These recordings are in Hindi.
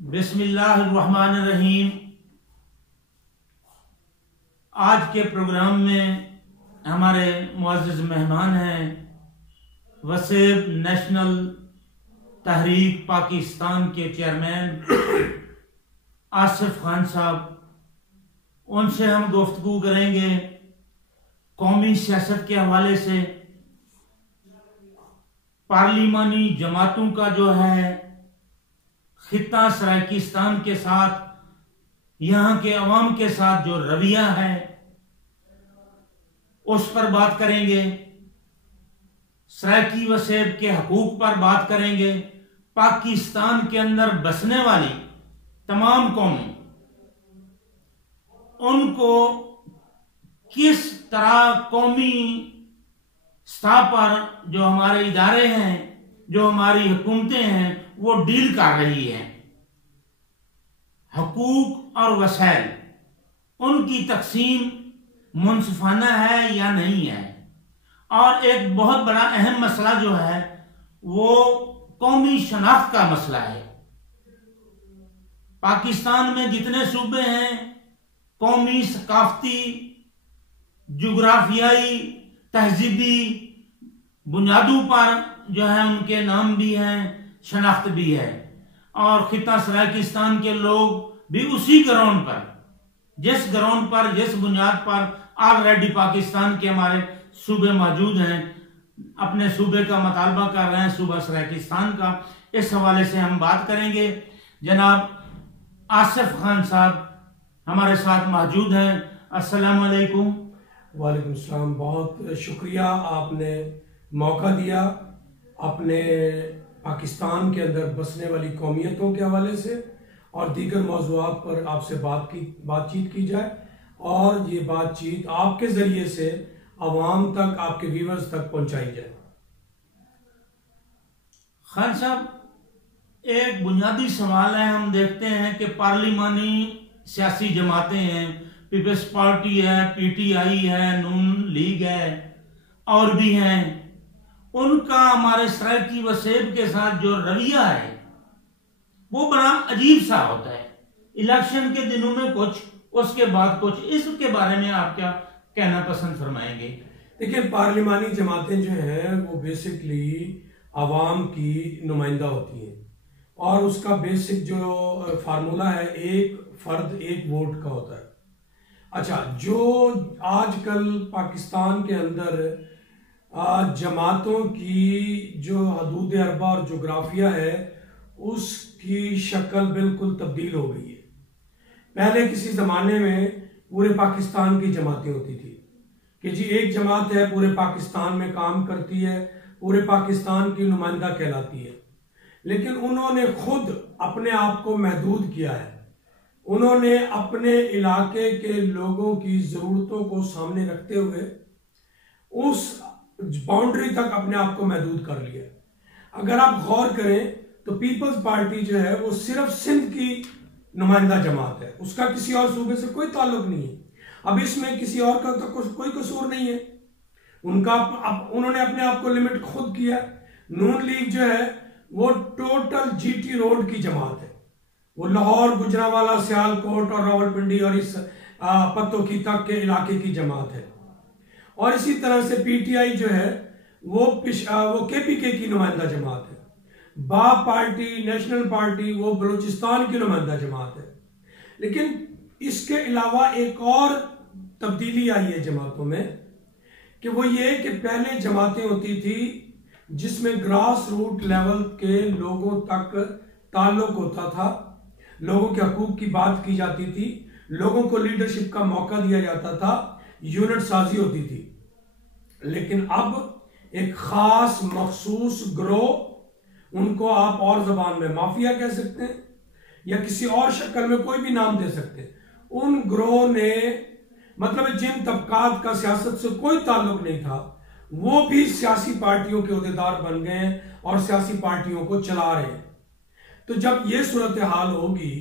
बिस्मिल्लाहिर्रहमानिर्रहीम। आज के प्रोग्राम में हमारे मुअज़्ज़िज़ मेहमान हैं वसेब नेशनल तहरीक पाकिस्तान के चेयरमैन आसिफ खान साहब। उनसे हम गुफ्तगू करेंगे कौमी सियासत के हवाले से, पार्लिमानी जमातों का जो है खित्ता सराइकिस्तान के साथ, यहाँ के अवाम के साथ जो रवैया है उस पर बात करेंगे। सराइकी वसेब के हकूक पर बात करेंगे। पाकिस्तान के अंदर बसने वाली तमाम कौमें, उनको किस तरह कौमी स्तर पर जो हमारे इदारे हैं, जो हमारी हुकूमतें हैं, वो डील कर रही है। हकूक और वसाइल, उनकी तकसीम मुनसिफाना है या नहीं है। और एक बहुत बड़ा अहम मसला जो है वो कौमी शनाख्त का मसला है। पाकिस्तान में जितने सूबे हैं, कौमी सकाफती जुग्राफियाई तहजीबी बुनियादों पर जो है उनके नाम भी हैं, शनाख्त भी है। और खित्ता सराइकिस्तान के लोग भी उसी ग्राउंड पर, जिस ग्राउंड पर, जिस बुनियाद पर ऑलरेडी पाकिस्तान के हमारे सूबे मौजूद हैं, अपने सूबे का मुतालबा कर रहे हैं, सूबा सराइकिस्तान का। इस हवाले से हम बात करेंगे। जनाब आसिफ खान साहब हमारे साथ मौजूद हैं। अस्सलाम वालेकुम। वालेकुम सलाम। बहुत शुक्रिया, आपने मौका दिया अपने पाकिस्तान के अंदर बसने वाली कौमियतों के हवाले से और दीगर मौज़ूआत पर आपसे बातचीत की जाए, और ये बातचीत आपके ज़रिए से अवाम तक, आपके व्यूअर्स तक पहुंचाई जाए। खान साहब, एक बुनियादी सवाल है। हम देखते हैं कि पार्लिमानी सियासी जमातें हैं, पीपल्स पार्टी है, पीटीआई है, नून लीग है और भी हैं, उनका हमारे सराइकी वसेब के साथ जो रवैया है वो बड़ा अजीब सा होता है। इलेक्शन के दिनों में कुछ, उसके बाद कुछ। इसके बारे में आप क्या कहना पसंद फरमाएंगे? देखिए, पार्लिमानी जमातें जो हैं वो बेसिकली अवाम की नुमाइंदा होती हैं, और उसका बेसिक जो फार्मूला है एक फर्द एक वोट का होता है। अच्छा, जो आजकल पाकिस्तान के अंदर जमातों की जो हदूद अरबा और जोग्राफिया है उसकी शक्ल बिल्कुल तब्दील हो गई है। पहले किसी ज़माने में पूरे पाकिस्तान की जमातें होती थी कि जी एक जमात है, पूरे पाकिस्तान में काम करती है, पूरे पाकिस्तान की नुमाइंदा कहलाती है। लेकिन उन्होंने खुद अपने आप को महदूद किया है। उन्होंने अपने इलाके के लोगों की ज़रूरतों को सामने रखते हुए उस बाउंड्री तक अपने आप को महदूद कर लिया। अगर आप गौर करें तो पीपल्स पार्टी जो है वो सिर्फ सिंध की नुमाइंदा जमात है, उसका किसी और सूबे से कोई ताल्लुक नहीं है। अब इसमें किसी और का तो कोई कसूर नहीं है, उन्होंने अपने आप को लिमिट खुद किया। नून लीग जो है वो टोटल जीटी रोड की जमात है, वो लाहौर, गुजरांवाला, सियालकोट और रावलपिंडी और इस पत्तों की तक के इलाके की जमात है। और इसी तरह से पीटीआई जो है वो केपीके की नुमाइंदा जमात है। बाप पार्टी, नेशनल पार्टी, वो बलूचिस्तान की नुमाइंदा जमात है। लेकिन इसके अलावा एक और तब्दीली आई है जमातों में कि वो ये कि पहले जमातें होती थी जिसमें ग्रास रूट लेवल के लोगों तक ताल्लुक होता था, लोगों के हकूक की बात की जाती थी, लोगों को लीडरशिप का मौका दिया जाता था, यूनिट साजी होती थी। लेकिन अब एक खास मखसूस ग्रोह, उनको आप और जबान में माफिया कह सकते हैं या किसी और शक्ल में कोई भी नाम दे सकते हैं, उन ग्रोह ने, मतलब जिन तबकात का सियासत से कोई ताल्लुक नहीं था, वो भी सियासी पार्टियों के ओहदेदार बन गए हैं और सियासी पार्टियों को चला रहे हैं। तो जब ये सूरत हाल होगी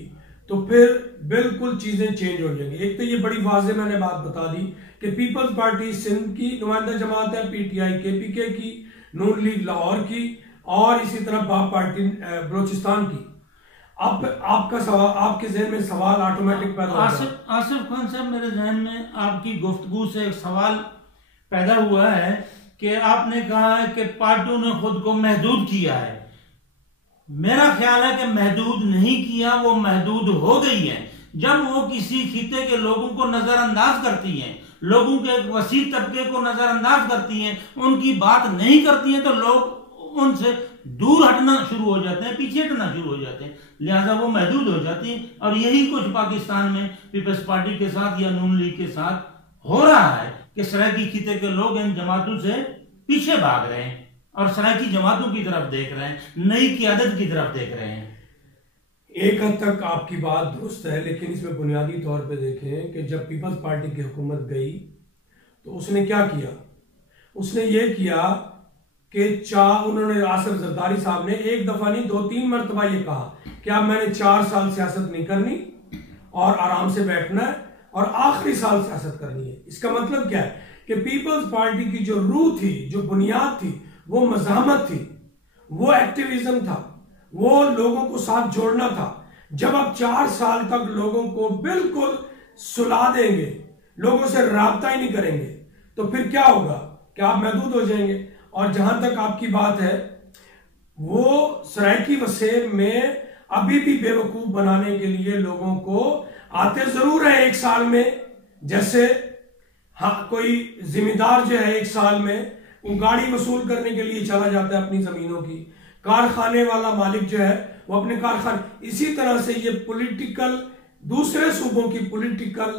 तो फिर बिल्कुल चीजें चेंज हो जाएंगी। एक तो ये बड़ी वाज़ेह मैंने बात बता दी कि पीपल्स पार्टी सिंध की नुमाइंदा जमात है, पीटीआई केपीके की, नून लीग लाहौर की, और इसी तरह बाप पार्टी बलूचिस्तान की। अब आपका सवाल, आपके जहन में सवाल ऑटोमेटिक पैदा होगा। आसिफ खान साहब, मेरे जहन में आपकी गुफ्तगू से एक सवाल पैदा हुआ है कि आपने कहा है कि पार्टियों ने खुद को महदूद किया है। मेरा ख्याल है कि महदूद नहीं किया, वो महदूद हो गई है। जब वो किसी खिते के लोगों को नजरअंदाज करती हैं, लोगों के एक वसी तबके को नजरअंदाज करती हैं, उनकी बात नहीं करती हैं, तो लोग उनसे दूर हटना शुरू हो जाते हैं, पीछे हटना शुरू हो जाते हैं, लिहाजा वो महदूद हो जाती हैं। और यही कुछ पाकिस्तान में पीपल्स पार्टी के साथ या नून लीग के साथ हो रहा है कि सराइकी खिते के लोग इन जमातों से पीछे भाग रहे हैं और सराइकी जमातों की तरफ देख रहे हैं, नई क़यादत की तरफ देख रहे हैं। एक हद तक आपकी बात दुरुस्त है, लेकिन इसमें बुनियादी तौर पे देखें कि जब पीपल्स पार्टी की हुकूमत गई तो उसने क्या किया। उसने ये किया कि उन्होंने आसिफ जरदारी साहब ने एक दफा नहीं 2-3 मरतबा ये कहा कि अब मैंने 4 साल सियासत नहीं करनी और आराम से बैठना है और आखिरी साल सियासत करनी है। इसका मतलब क्या है कि पीपल्स पार्टी की जो रूह थी, जो बुनियाद थी, वो मज़ाहमत थी, वो एक्टिविज्म था, वो लोगों को साथ जोड़ना था। जब आप 4 साल तक लोगों को बिल्कुल सुला देंगे, लोगों से राब्ता ही नहीं करेंगे, तो फिर क्या होगा कि आप महदूद हो जाएंगे। और जहां तक आपकी बात है, वो सराइकी वसेब में अभी भी बेवकूफ बनाने के लिए लोगों को आते जरूर है 1 साल में। जैसे हाँ, कोई जिम्मेदार जो है 1 साल में वो गाड़ी वसूल करने के लिए चला जाता है अपनी जमीनों की, कारखाने वाला मालिक जो है वो अपने कारखाने। इसी तरह से ये पॉलिटिकल, दूसरे सूबों की पॉलिटिकल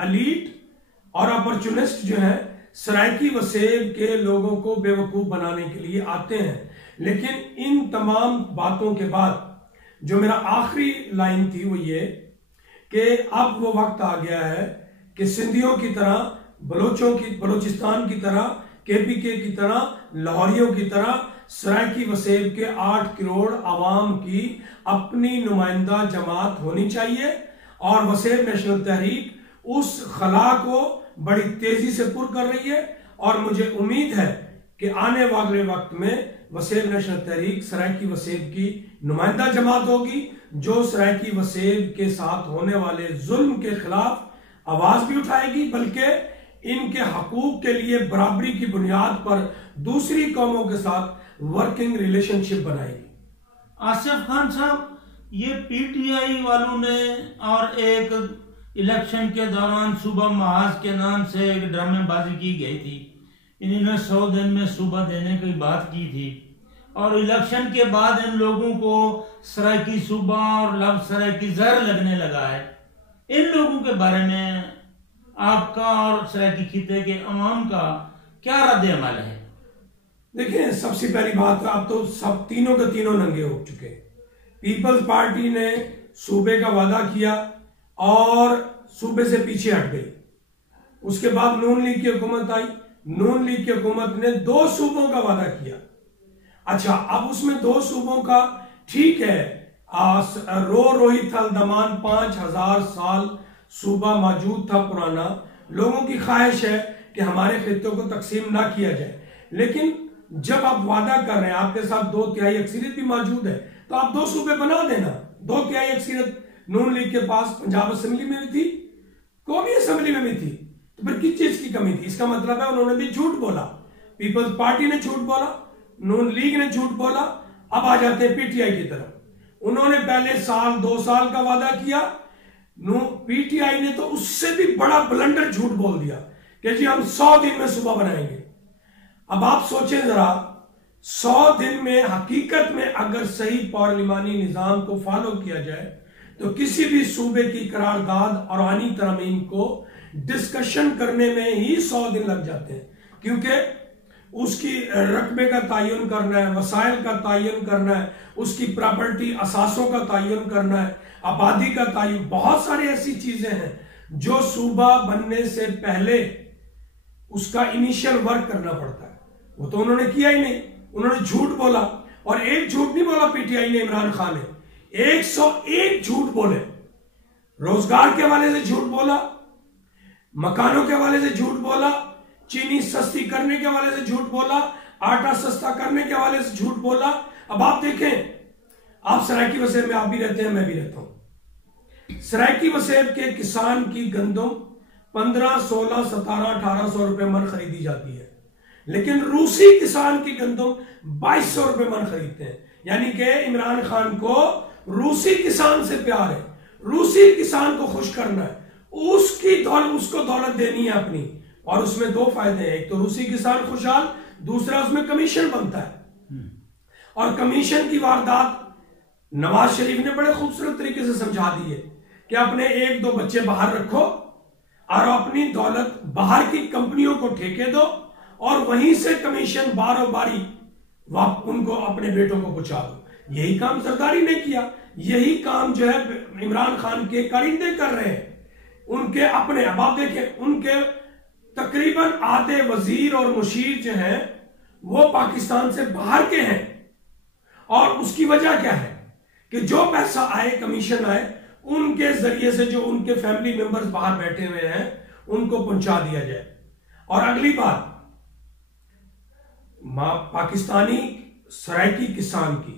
एलीट और अपॉर्चुनिस्ट जो है सराइकी वसेब के लोगों को बेवकूफ बनाने के लिए आते हैं। लेकिन इन तमाम बातों के बाद जो मेरा आखिरी लाइन थी वो ये कि अब वो वक्त आ गया है कि सिंधियों की तरह, बलोचिस्तान की तरह, केपीके की तरह, लाहौरियों की तरह सराइकी वसेब के 8 करोड़ आवाम की अपनी नुमाइंदा जमात होनी चाहिए। और वसेब नेशनल तहरीक उस खला को बड़ी तेजी से पुर कर रही है और मुझे उम्मीद है कि आने वाले वक्त में वसेब नेशनल तहरीक सराइकी वसेब की नुमाइंदा जमात होगी, जो सराइकी वसेब के साथ होने वाले जुल्म के खिलाफ आवाज भी उठाएगी, बल्कि इनके हकूक के लिए बराबरी की बुनियाद पर दूसरी कौमों के साथ वर्किंग रिलेशनशिप बनाएगी। आसिफ खान साहब, ये पीटीआई वालों ने और एक इलेक्शन के दौरान सूबा महाज के नाम से एक ड्रामेबाजी की गई थी। इन्होंने 100 दिन में सूबा देने की बात की थी और इलेक्शन के बाद इन लोगों को सराइकी सूबा और लब सराइकी जहर लगने लगा है। इन लोगों के बारे में आपका और सराइकी खिते के अवाम का क्या रद्द अमल है? देखिए, सबसे पहली बात, आप तो सब तीनों के तीनों नंगे हो चुके। पीपल्स पार्टी ने सूबे का वादा किया और सूबे से पीछे हट गई। उसके बाद नून लीग की हुकूमत आई, नून लीग की हुकूमत ने 2 सूबों का वादा किया। अच्छा, अब उसमें 2 सूबों का ठीक है, रोहित हल्दमान 5000 साल सूबा मौजूद था पुराना। लोगों की ख्वाहिश है कि हमारे खित्तों को तकसीम ना किया जाए, लेकिन जब आप वादा कर रहे हैं, आपके साथ 2/3 अक्सरियत भी मौजूद है, तो आप 2 सूबे बना देना। 2/3 अक्सरियत नून लीग के पास पंजाब असेंबली में भी थी, कौमी असेंबली में भी थी, तो फिर किस चीज की कमी थी? इसका मतलब है उन्होंने भी झूठ बोला। पीपल्स पार्टी ने झूठ बोला, नून लीग ने झूठ बोला। अब आ जाते हैं पीटीआई की तरफ। उन्होंने पहले 2 साल का वादा किया, पीटीआई ने तो उससे भी बड़ा ब्लंडर झूठ बोल दिया कि जी हम 100 दिन में सूबा बनाएंगे। अब आप सोचें जरा, 100 दिन में हकीकत में अगर सही पार्लिमानी निजाम को फॉलो किया जाए तो किसी भी सूबे की करारदाद और आनी तरमीम को डिस्कशन करने में ही 100 दिन लग जाते हैं, क्योंकि उसकी रकबे का तयन करना है, वसाइल का तयन करना है, उसकी प्रॉपर्टी असासों का तयन करना है, आबादी का तयन, बहुत सारी ऐसी चीजें हैं जो सूबा बनने से पहले उसका इनिशियल वर्क करना पड़ता है। वो तो उन्होंने किया ही नहीं, उन्होंने झूठ बोला। और एक झूठ नहीं बोला पीटीआई ने, इमरान खान ने 101 झूठ बोले। रोजगार के हवाले से झूठ बोला, मकानों के हवाले से झूठ बोला, चीनी सस्ती करने के हवाले से झूठ बोला, आटा सस्ता करने के हवाले से झूठ बोला। अब आप देखें, आप सरायकी वसेब में आप भी रहते हैं, मैं भी रहता हूं। सरायकी वसेब के किसान की गंदम 15, 16, 17, 1800 रुपए मन खरीदी जाती है, लेकिन रूसी किसान की गंदम 2200 रुपए मन खरीदते हैं। यानी कि इमरान खान को रूसी किसान से प्यार है, रूसी किसान को खुश करना है, उसको दौलत देनी है अपनी। और उसमें दो फायदे हैं, एक तो रूसी किसान खुशहाल, दूसरा उसमें कमीशन बनता है। और कमीशन की वारदात नवाज शरीफ ने बड़े खूबसूरत तरीके से समझा दी है कि अपने 1-2 बच्चे बाहर रखो और अपनी दौलत बाहर की कंपनियों को ठेके दो और वहीं से कमीशन बारी बारी उनको अपने बेटों को पहुंचा दो। यही काम जरदारी ने किया, यही काम जो है इमरान खान के कारिंदे कर रहे हैं। उनके अपने, अब आप देखें, उनके तकरीबन आधे वजीर और मुशीर जो हैं वो पाकिस्तान से बाहर के हैं। और उसकी वजह क्या है कि जो पैसा आए, कमीशन आए, उनके जरिए से जो उनके फैमिली मेंबर्स बाहर बैठे हुए हैं उनको पहुंचा दिया जाए। और अगली बात, पाकिस्तानी सरायकी किसान की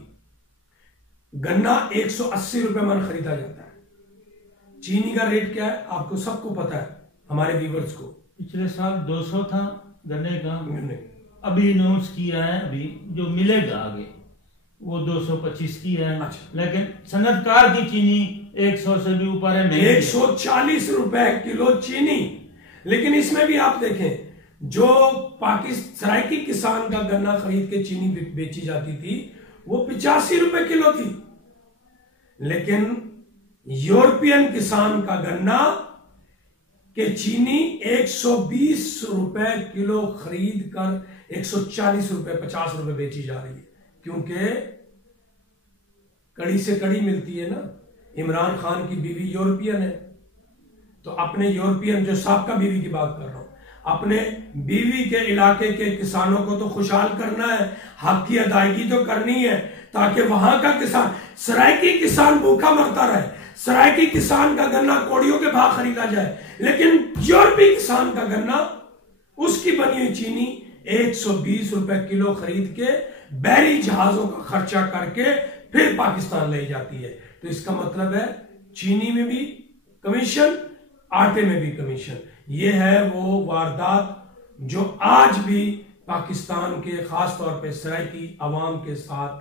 गन्ना 180 रुपए मन खरीदा जाता है। चीनी का रेट क्या है आपको सबको पता है, हमारे व्यूअर्स को। पिछले साल 200 था गन्ने का, अभी अनाउंस किया है, अभी जो मिलेगा आगे वो 225 की है। अच्छा। लेकिन सनतकार की चीनी 100 से भी ऊपर है, 140 रुपए किलो चीनी। लेकिन इसमें भी आप देखें, जो सरायकी किसान का गन्ना खरीद के चीनी बेची जाती थी वो 85 रुपए किलो थी, लेकिन यूरोपियन किसान का गन्ना के चीनी 120 रुपए किलो खरीद कर 140 रुपए 50 रुपए बेची जा रही है। क्योंकि कड़ी से कड़ी मिलती है ना। इमरान खान की बीवी यूरोपियन है, तो अपने यूरोपियन, जो साबका बीवी की बात कर रहा हूं, अपने बीवी के इलाके के किसानों को तो खुशहाल करना है, हक की अदायगी तो करनी है, ताकि वहां का किसान, सरायकी किसान भूखा मरता रहे, सरायकी किसान का गन्ना कोड़ियों के भाव खरीदा जाए, लेकिन यूरोपीय किसान का गन्ना, उसकी बनी हुई चीनी 120 रुपए किलो खरीद के बहरी जहाजों का खर्चा करके फिर पाकिस्तान लाई जाती है। तो इसका मतलब है चीनी में भी कमीशन, आटे में भी कमीशन। ये है वो वारदात जो आज भी पाकिस्तान के खास तौर पे सरायकी अवाम के साथ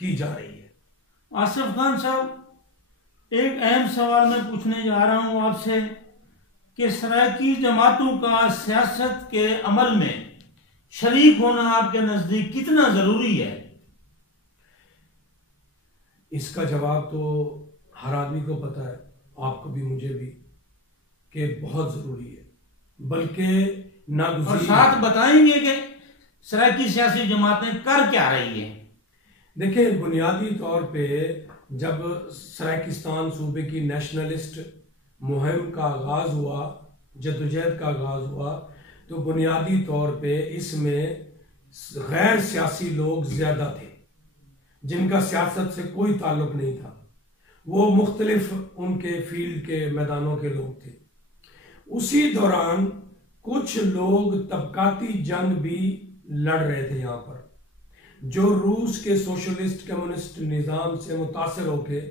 की जा रही है। आसिफ खान साहब, एक अहम सवाल मैं पूछने जा रहा हूं आपसे कि सरायकी जमातों का सियासत के अमल में शरीक होना आपके नजदीक कितना जरूरी है? इसका जवाब तो हर आदमी को पता है, आपको भी मुझे भी, कि बहुत जरूरी है, बल्कि नागुज़ीर। और साथ बताएंगे कि सरायकी सियासी जमातें कर क्या रही हैं। देखिए, बुनियादी तौर पे जब सरायकिस्तान सूबे की नेशनलिस्ट मुहिम का आगाज हुआ, जद्दोजहद का आगाज हुआ, तो बुनियादी तौर पे इसमें गैर सियासी लोग ज्यादा थे, जिनका सियासत से कोई ताल्लुक नहीं था। वो मुख्तलिफ उनके फील्ड के मैदानों के लोग थे। उसी दौरान कुछ लोग तबकाती जंग भी लड़ रहे थे यहाँ पर, जो रूस के सोशलिस्ट कम्युनिस्ट निज़ाम से मुतासर होके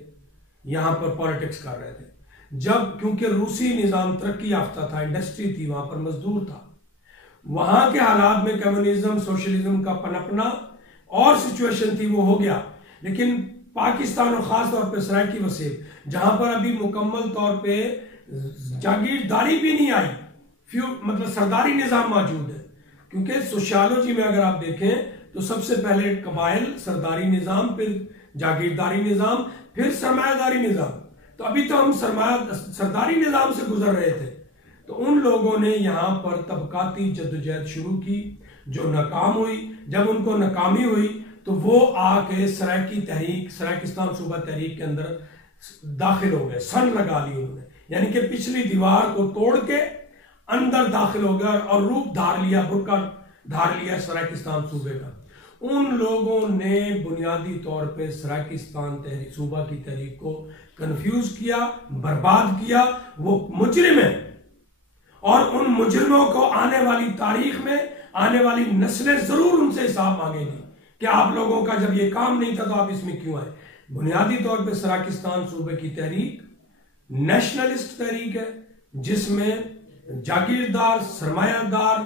यहाँ पर पॉलिटिक्स कर रहे थे। जब क्योंकि रूसी निज़ाम तरक्की याफ्ता था, इंडस्ट्री थी, वहाँ पर मजदूर था, वहाँ के हालात में कम्युनिज्म सोशलिज्म का पनपना और सिचुएशन थी वो हो गया। लेकिन पाकिस्तान और ख़ास तौर पर सरायकी वसेब, जहाँ पर अभी मुकम्मल तौर पे जागीरदारी भी नहीं आई, मतलब सरदारी निज़ाम मौजूद है। क्योंकि सोशियोलॉजी में अगर आप देखें तो सबसे पहले कबाइल, सरदारी निज़ाम, फिर जागीरदारी निज़ाम, फिर सरमायादारी निज़ाम। तो अभी तो हम सरदारी निज़ाम से गुजर रहे थे। तो उन लोगों ने यहाँ पर तबकाती जद्दोजहद शुरू की, जो नाकाम हुई। जब उनको नाकामी हुई तो वो आके सरायकी तहरीक, सरायकिस्तान सूबा तहरीक के अंदर दाखिल हो गए, सन लगा ली उन्होंने, यानी कि पिछली दीवार को तोड़ के अंदर दाखिल हो गया और रूप धार लिया, बुर्का धार लिया सरायकिस्तान सूबे का। उन लोगों ने बुनियादी तौर पे सरायकिस्तान सूबा की तहरीक को कंफ्यूज किया, बर्बाद किया। वो मुजरिम है और उन मुजरिमों को आने वाली तारीख में आने वाली नस्लें जरूर उनसे हिसाब मांगेंगी कि आप लोगों का जब ये काम नहीं था तो आप इसमें क्यों आए। बुनियादी तौर पे सराकिस्तान सूबे की तहरीक नेशनलिस्ट तहरीक है, जिसमें जागीरदार, सरमायादार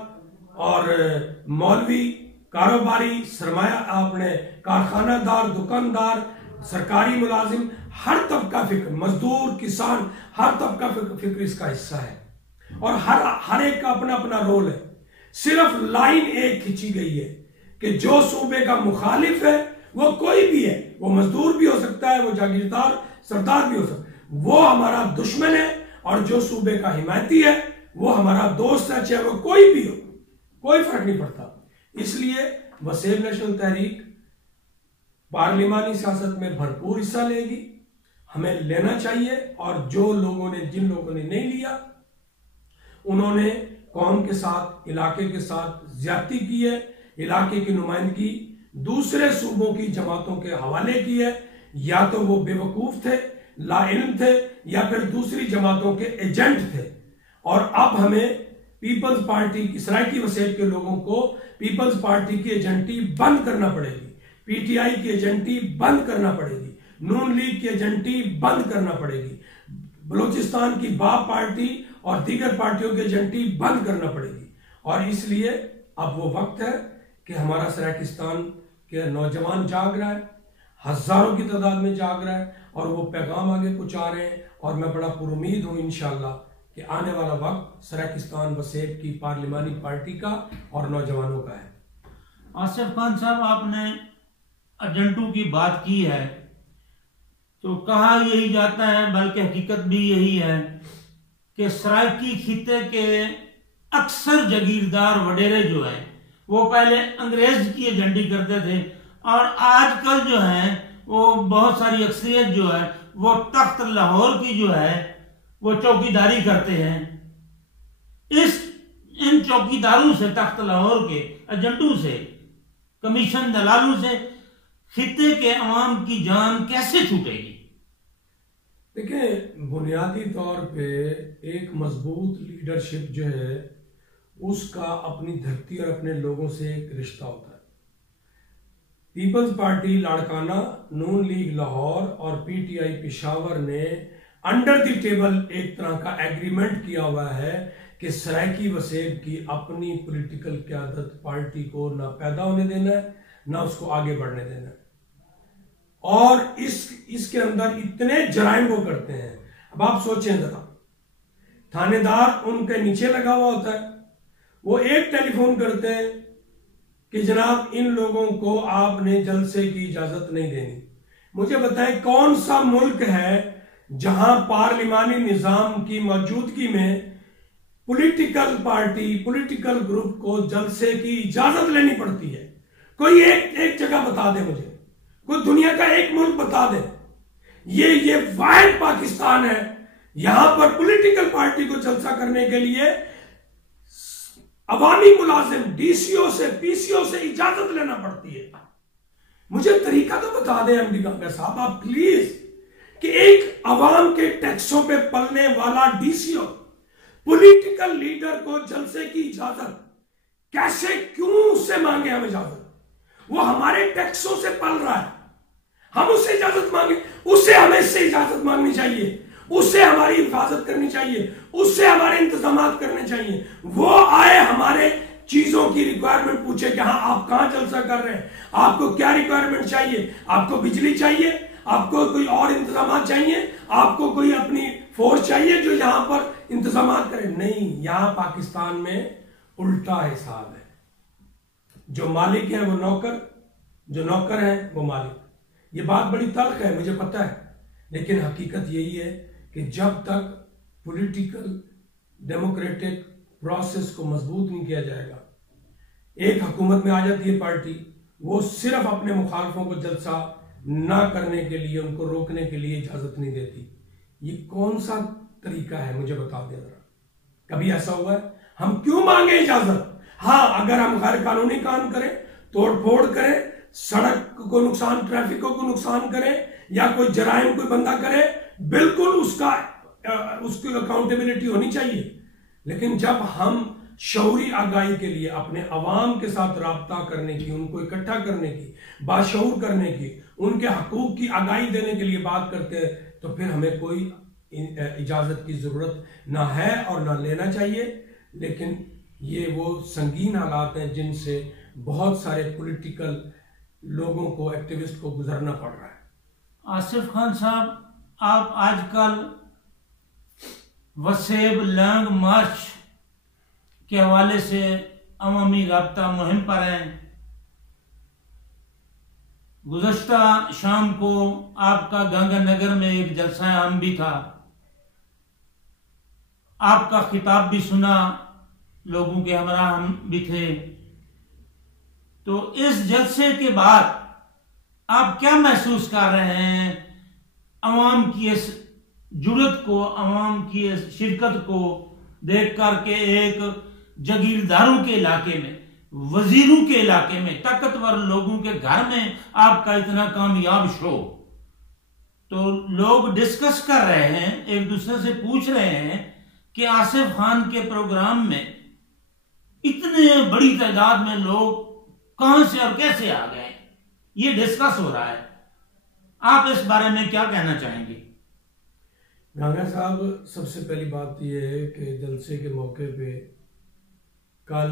और मौलवी, कारोबारी, सरमाया अपने कारखानादार, दुकानदार, सरकारी मुलाजिम, हर तबका फिक्र, मजदूर, किसान, हर तबका फिक्र इसका हिस्सा है और हर एक का अपना अपना रोल है। सिर्फ लाइन एक खींची गई है कि जो सूबे का मुखालिफ है वो कोई भी है, वो मजदूर भी हो सकता है, वो जागीरदार सरदार भी हो सकता है, वो हमारा दुश्मन है, और जो सूबे का हिमायती है वो हमारा दोस्त है, चाहे वो कोई भी हो, कोई फर्क नहीं पड़ता। इसलिए वसेब नेशनल तहरीक पार्लिमानी सियासत में भरपूर हिस्सा लेगी, हमें लेना चाहिए, और जिन लोगों ने नहीं लिया उन्होंने कौम के साथ, इलाके के साथ ज्यादती की है, इलाके की नुमाइंदगी दूसरे सूबों की जमातों के हवाले की है, या तो वो बेवकूफ थे, लाइल्म थे, या फिर दूसरी जमातों के एजेंट थे। और अब हमें पीपल्स पार्टी की, सराइकी वसेब के लोगों को पीपल्स पार्टी की एजेंटी बंद करना पड़ेगी, पीटीआई की एजेंटी बंद करना पड़ेगी, नून लीग की एजेंटी बंद करना पड़ेगी, बलूचिस्तान की बाप पार्टी और दीगर पार्टियों की एजेंटी बंद करना पड़ेगी। और इसलिए अब वो वक्त है कि हमारा सराकिस्तान के नौजवान जाग रहा है, हजारों की तादाद में जाग रहा है, और वो पैगाम आगे पहुंचा रहे हैं, और मैं बड़ा पुरुमीद हूं इंशाअल्लाह कि आने वाला वक्त सराकिस्तान वसेब की पार्लिमानी पार्टी का और नौजवानों का है। आसिफ खान साहब, आपने एजेंटों की बात की है, तो कहा यही जाता है, बल्कि हकीकत भी यही है कि सराइकी खिते के अक्सर जागीरदार वडेरे जो है वो पहले अंग्रेज की एजेंटी करते थे, और आजकल जो है वो बहुत सारी अक्सरियत जो है वो तख्त लाहौर की जो है वो चौकीदारी करते हैं। इन चौकीदारों से, तख्त लाहौर के एजेंटों से, कमीशन दलालों से खिते के अवाम की जान कैसे छूटेगी? देखिए, बुनियादी तौर पे एक मजबूत लीडरशिप जो है उसका अपनी धरती और अपने लोगों से एक रिश्ता होता है। पीपल्स पार्टी लाड़काना, नून लीग लाहौर और पीटीआई पेशावर ने अंडर द टेबल एक तरह का एग्रीमेंट किया हुआ है कि सराइकी वसेब की अपनी पॉलिटिकल क़यादत पार्टी को ना पैदा होने देना है, ना उसको आगे बढ़ने देना है, और इसके अंदर इतने जराइम वो करते हैं। अब आप सोचें जरा, थानेदार उनके नीचे लगा हुआ होता है, वो एक टेलीफोन करते हैं कि जनाब इन लोगों को आपने जलसे की इजाजत नहीं देनी। मुझे बताएं कौन सा मुल्क है जहां पार्लिमानी निजाम की मौजूदगी में पॉलिटिकल पार्टी, पॉलिटिकल ग्रुप को जलसे की इजाजत लेनी पड़ती है? कोई एक जगह बता दे मुझे, कोई दुनिया का एक मुल्क बता दे। ये वाहिद पाकिस्तान है, यहां पर पॉलिटिकल पार्टी को जलसा करने के लिए अवामी मुलाजिम डीसीओ से, पीसीओ से इजाजत लेना पड़ती है। मुझे तरीका तो बता दें एमडी गंगा साहब, आप प्लीज, कि एक अवाम के टैक्सों पे पलने वाला डीसीओ पॉलिटिकल लीडर को जलसे की इजाजत कैसे, क्यों उससे मांगे हम इजाजत? वो हमारे टैक्सों से पल रहा है, हम उससे इजाजत मांगे, उससे हमें इससे इजाजत मांगनी चाहिए, उससे हमारी हिफाजत करनी चाहिए, उससे हमारे इंतजाम करने चाहिए। वो आए, हमारे चीजों की रिक्वायरमेंट पूछे कि हाँ आप कहां जलसा कर रहे हैं, आपको क्या रिक्वायरमेंट चाहिए, आपको बिजली चाहिए, आपको कोई और इंतजाम चाहिए, आपको कोई अपनी फोर्स चाहिए जो यहां पर इंतजाम करे? नहीं, यहां पाकिस्तान में उल्टा हिसाब है। जो मालिक है वो नौकर, जो नौकर है वो मालिक। ये बात बड़ी तल्ख है, मुझे पता है, लेकिन हकीकत यही है कि जब तक पॉलिटिकल डेमोक्रेटिक प्रोसेस को मजबूत नहीं किया जाएगा, एक हुकूमत में आ जाती है पार्टी, वो सिर्फ अपने मुखालफों को जलसा ना करने के लिए, उनको रोकने के लिए इजाजत नहीं देती। ये कौन सा तरीका है, मुझे बता दें जरा। कभी ऐसा हुआ है? हम क्यों मांगे इजाजत? हाँ, अगर हम गैर कानूनी काम करें, तोड़ फोड़ करें, सड़क को नुकसान, ट्रैफिक को नुकसान करें, या कोई जराइम कोई बंदा करे, बिल्कुल उसकी अकाउंटेबिलिटी होनी चाहिए। लेकिन जब हम शऊरी आगाही के लिए, अपने अवाम के साथ राब्ता करने की, उनको इकट्ठा करने की, बाशऊर करने की, उनके हकूक की आगाही देने के लिए बात करते हैं, तो फिर हमें कोई इजाज़त की ज़रूरत ना है और ना लेना चाहिए। लेकिन ये वो संगीन हालात हैं जिनसे बहुत सारे पॉलिटिकल लोगों को, एक्टिविस्ट को गुजरना पड़ रहा है। आसिफ खान साहब, आप आजकल वसेब लॉन्ग मार्च के हवाले से अवामी राब्ता मुहिम पर हैं। गुज़श्ता शाम को आपका गंगानगर में एक जलसा आम भी था, आपका खिताब भी सुना, लोगों के हमरा हम भी थे। तो इस जलसे के बाद आप क्या महसूस कर रहे हैं? अवाम की इस जुर्रत को, अवाम की इस शिरकत को देख करके एक जागीरदारों के इलाके में, वजीरों के इलाके में, ताकतवर लोगों के घर में आपका इतना कामयाब शो। तो लोग डिस्कस कर रहे हैं, एक दूसरे से पूछ रहे हैं कि आसिफ खान के प्रोग्राम में इतने बड़ी तादाद में लोग कहां से और कैसे आ गए, ये डिस्कस हो रहा है। आप इस बारे में क्या कहना चाहेंगे? गांगा साहब, सबसे पहली बात यह है कि जलसे के मौके पे कल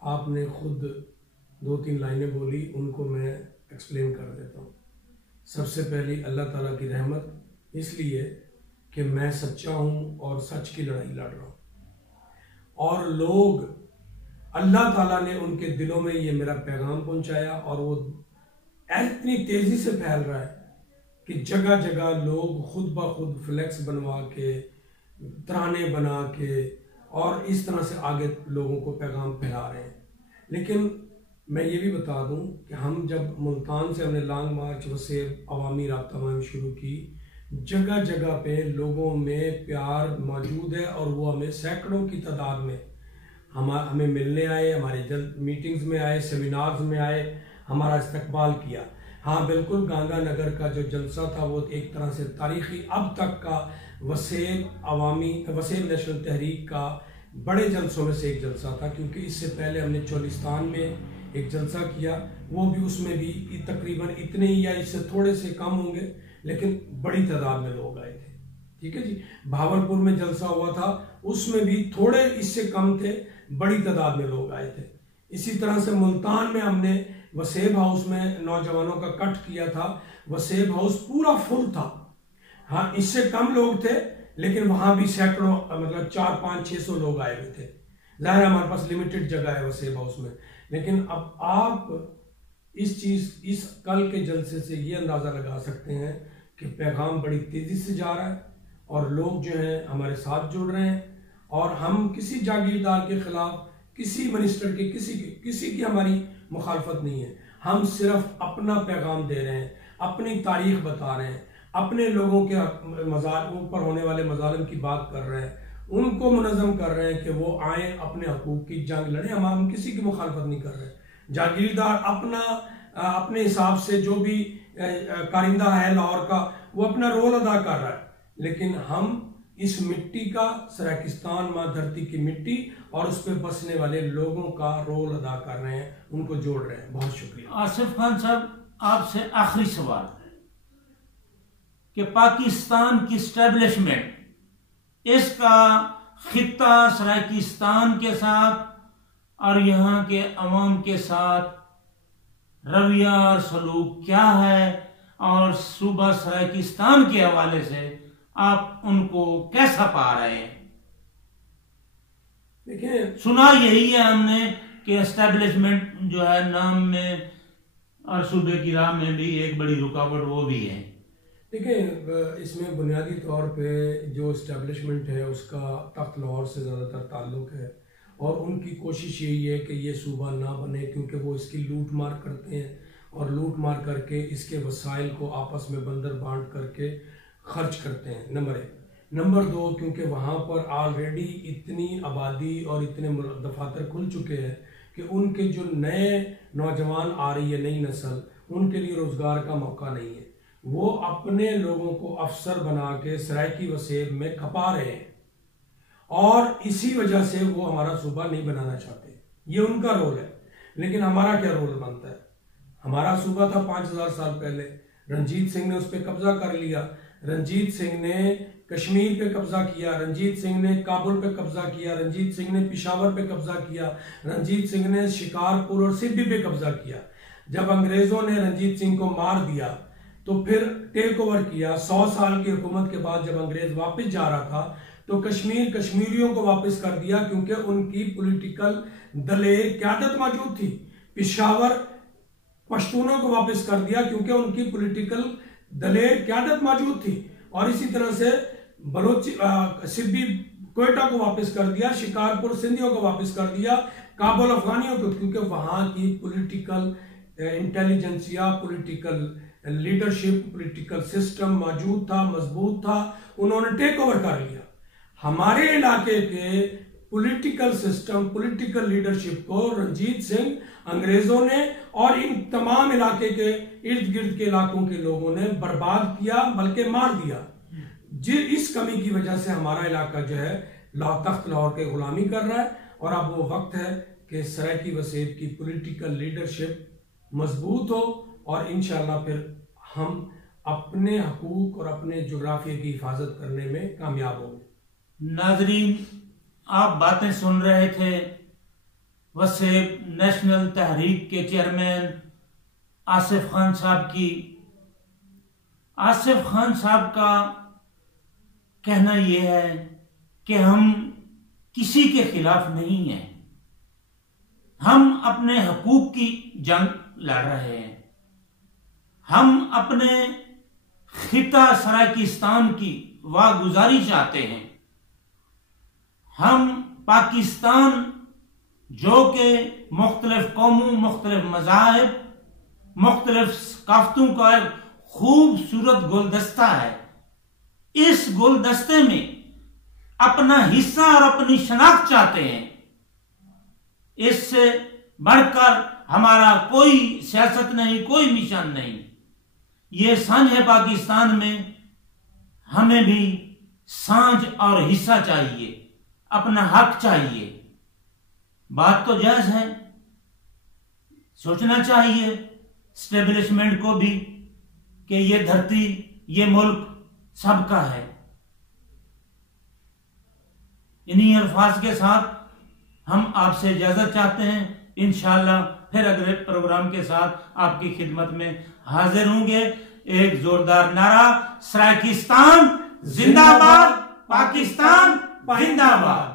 आपने खुद 2-3 लाइनें बोली, उनको मैं एक्सप्लेन कर देता हूँ। सबसे पहली, अल्लाह ताला की रहमत, इसलिए कि मैं सच्चा हूँ और सच की लड़ाई लड़ रहा हूँ, और लोग, अल्लाह ताला ने उनके दिलों में ये मेरा पैगाम पहुंचाया, और वो इतनी तेजी से फैल रहा है कि जगह जगह लोग खुद ब खुद फ्लैक्स बनवा के, तराने बना के, और इस तरह से आगे लोगों को पैगाम फैला रहे हैं। लेकिन मैं ये भी बता दूं कि हम जब मुल्तान से हमने लॉन्ग मार्च वसेब अवामी राब्ता मुहिम शुरू की, जगह जगह पे लोगों में प्यार मौजूद है, और वो हमें सैकड़ों की तादाद में हमें मिलने आए, हमारे मीटिंग्स में आए, सेमिनार्स में आए, हमारा इस्तकबाल किया। हाँ बिल्कुल, गंगानगर का जो जलसा था वो एक तरह से तारीखी, अब तक का वसेब नेशनल तहरीक का बड़े जलसों में से एक जलसा था, क्योंकि इससे पहले हमने चोलिस्तान में एक जलसा किया, वो भी, उसमें भी तकरीबन इतने ही या इससे थोड़े से कम होंगे, लेकिन बड़ी तादाद में लोग आए थे। ठीक है जी। भावलपुर में जलसा हुआ था, उसमें भी थोड़े इससे कम थे, बड़ी तादाद में लोग आए थे। इसी तरह से मुल्तान में हमने वसेब हाउस में नौजवानों का कट किया था, वसेब हाउस पूरा फुल था। हाँ, इससे कम लोग थे, लेकिन वहां भी सैकड़ों, मतलब 400-500-600 लोग आए हुए थे। जाहिर हमारे पास लिमिटेड जगह है वसेब हाउस में, लेकिन अब आप इस कल के जलसे से ये अंदाजा लगा सकते हैं कि पैगाम बड़ी तेजी से जा रहा है, और लोग जो हैं हमारे साथ जुड़ रहे हैं, और हम किसी जागीरदार के खिलाफ, किसी मिनिस्टर के, किसी की हमारी मुखालफत नहीं है। हम सिर्फ अपना पैगाम दे रहे हैं, अपनी तारीख बता रहे हैं, अपने लोगों के ऊपर होने वाले मजालिम की बात कर रहे हैं, उनको मुनज़्ज़म कर रहे हैं कि वो आए, अपने हकूक की जंग लड़े। हम किसी की मुखालफत नहीं कर रहे। जागीरदार अपने हिसाब से जो भी कारिंदा है लाहौर का, वो अपना रोल अदा कर रहा है, लेकिन हम इस मिट्टी का, सराकिस्तान माँ धरती की मिट्टी और उस पर बसने वाले लोगों का रोल अदा कर रहे हैं, उनको जोड़ रहे हैं। बहुत शुक्रिया। आसिफ खान साहब, आपसे आखिरी सवाल कि पाकिस्तान की स्टैब्लिशमेंट, इसका खित्ता सराकिस्तान के साथ और यहाँ के अवाम के साथ रवैया और सलूक क्या है, और सूबा सराकिस्तान के हवाले से आप उनको कैसा पा रहे हैं? देखिए, सुना यही है हमने कि एस्टेब्लिशमेंट जो है नाम में और सूबे की राह में भी एक बड़ी रुकावट वो भी है। देखिए, इसमें बुनियादी तौर पे जो एस्टेब्लिशमेंट है उसका तख्त लाहौर से ज़्यादातर ताल्लुक़ है, और उनकी कोशिश यही है कि ये सूबा ना बने, क्योंकि वो इसकी लूट मार करते हैं, और लूट मार करके इसके वसाइल को आपस में बंदर बांट करके खर्च करते हैं। नंबर 1। नंबर 2, क्योंकि वहाँ पर ऑलरेडी इतनी आबादी और इतने दफातर खुल चुके हैं कि उनके जो नए नौजवान आ रही है, नई नस्ल, उनके लिए रोज़गार का मौका नहीं है। वो अपने लोगों को अफसर बना के सरायकी वसेब में खपा रहे हैं, और इसी वजह से वो हमारा सूबा नहीं बनाना चाहते। ये उनका रोल है। लेकिन हमारा क्या रोल बनता है? हमारा सूबा था 5000 साल पहले, रंजीत सिंह ने उस पर कब्जा कर लिया, रंजीत सिंह ने कश्मीर पे कब्जा किया, रंजीत सिंह ने काबुल पे कब्जा किया, रंजीत सिंह ने पिशावर पे कब्जा किया, रंजीत सिंह ने शिकारपुर और सिब्बी पे कब्जा किया। जब अंग्रेजों ने रंजीत सिंह को मार दिया तो फिर टेक ओवर किया। 100 साल की हुकूमत के बाद जब अंग्रेज वापस जा रहा था तो कश्मीर कश्मीरियों को वापस कर दिया, क्योंकि उनकी पॉलिटिकल दलेर क़यादत मौजूद थी। पिशावर पश्तूनों को वापस कर दिया क्योंकि उनकी पॉलिटिकल दलेर क़यादत मौजूद थी। और इसी तरह से बलोची सिब्बी कोयटा को वापस कर दिया, शिकारपुर सिंधियों को वापस कर दिया, काबुल अफगानियों को, क्योंकि वहां की political intelligentsia, political leadership, political system मौजूद था, मजबूत था, उन्होंने टेक ओवर कर लिया। हमारे इलाके के पॉलिटिकल सिस्टम, पॉलिटिकल लीडरशिप को रंजीत सिंह, अंग्रेजों ने और इन तमाम इलाके के इर्द गिर्द के इलाकों के लोगों ने बर्बाद किया, बल्कि मार दिया। इस कमी की वजह से हमारा इलाका जो है तख्त लाहौर के गुलामी कर रहा है। और अब वो वक्त है कि सराइकी वसीयत की पॉलिटिकल लीडरशिप मजबूत हो और इंशाअल्लाह फिर हम अपने हकूक और अपने जोग्राफिया की हिफाजत करने में कामयाब होंगे। नाजरीन, आप बातें सुन रहे थे वसेब नेशनल तहरीक के चेयरमैन आसिफ खान साहब की। आसिफ खान साहब का कहना यह है कि हम किसी के खिलाफ नहीं हैं, हम अपने हकूक की जंग लड़ रहे हैं। हम अपने खिता सराकिस्तान की वागुजारी चाहते हैं। हम पाकिस्तान जो कि मुख्तलिफ कौमों, मुख्तलिफ मज़ाहिब, मुख्तलिफ सकाफ़तों का एक खूबसूरत गुलदस्ता है, इस गुलदस्ते में अपना हिस्सा और अपनी शनाख्त चाहते हैं। इससे बढ़कर हमारा कोई सियासत नहीं, कोई मिशन नहीं। ये सांझ है पाकिस्तान में, हमें भी सांझ और हिस्सा चाहिए, अपना हक चाहिए। बात तो जायज है, सोचना चाहिए स्टेब्लिशमेंट को भी कि ये धरती, ये मुल्क सबका है। इन्हीं अल्फाज के साथ हम आपसे इजाजत चाहते हैं। इंशाअल्लाह फिर अगले प्रोग्राम के साथ आपकी खिदमत में हाजिर होंगे। एक जोरदार नारा, सराकिस्तान जिंदाबाद, पाकिस्तान जिंदाबाद।